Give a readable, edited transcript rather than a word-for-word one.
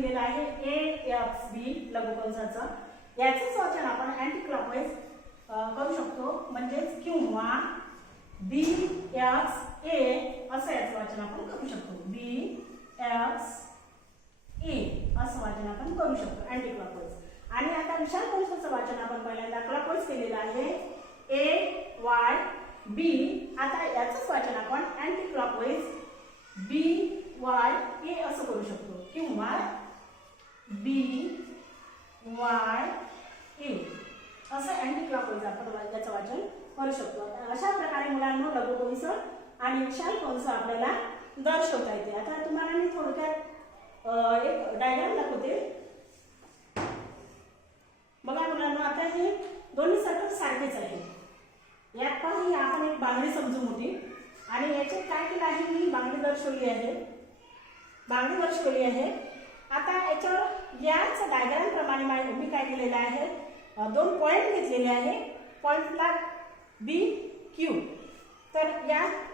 दिलेलं आहे AFB लघुकंसाचं, याचंच वाचन आपण अँटी क्लॉकवाईज करू शकतो, म्हणजेच किंवा BXA असं याचं वाचन आपण करू शकतो. BXA असं वाचन आपण करू शकतो अँटी क्लॉकवाईज. आणि आता विशाल कंसाचं वाचन आपण पहिल्यांदा क्लॉकवाईज केलेलं आहे AYB. आता याचंच वाचन आपण अँटी क्लॉकवाईज BYA असं करू शकतो किंवा BYA असं अँटी क्लॉकवाईज आपण याचं वाचन करू शकतो. अशा प्रकारे मुलांना लघुकंस आणि विशाल कंस आपल्याला दर्शवता येते. आता तुम्हाला मी थोडक्यात एक डायग्राम दाखवते. बघा मुलांना, आता हे दोन्ही सर्कल सारखेच आहे. यात पण आपण एक बांगडी समजू मोठी, आणि याच्यात काय केलं आहे, मी बांगडी दर्शवली आहे. आता याच्यावर याच डायग्राम प्रमाणे मी काय केलेलं आहे, दोन पॉइंट घेतलेले आहे. पॉइंटला BQ. तर या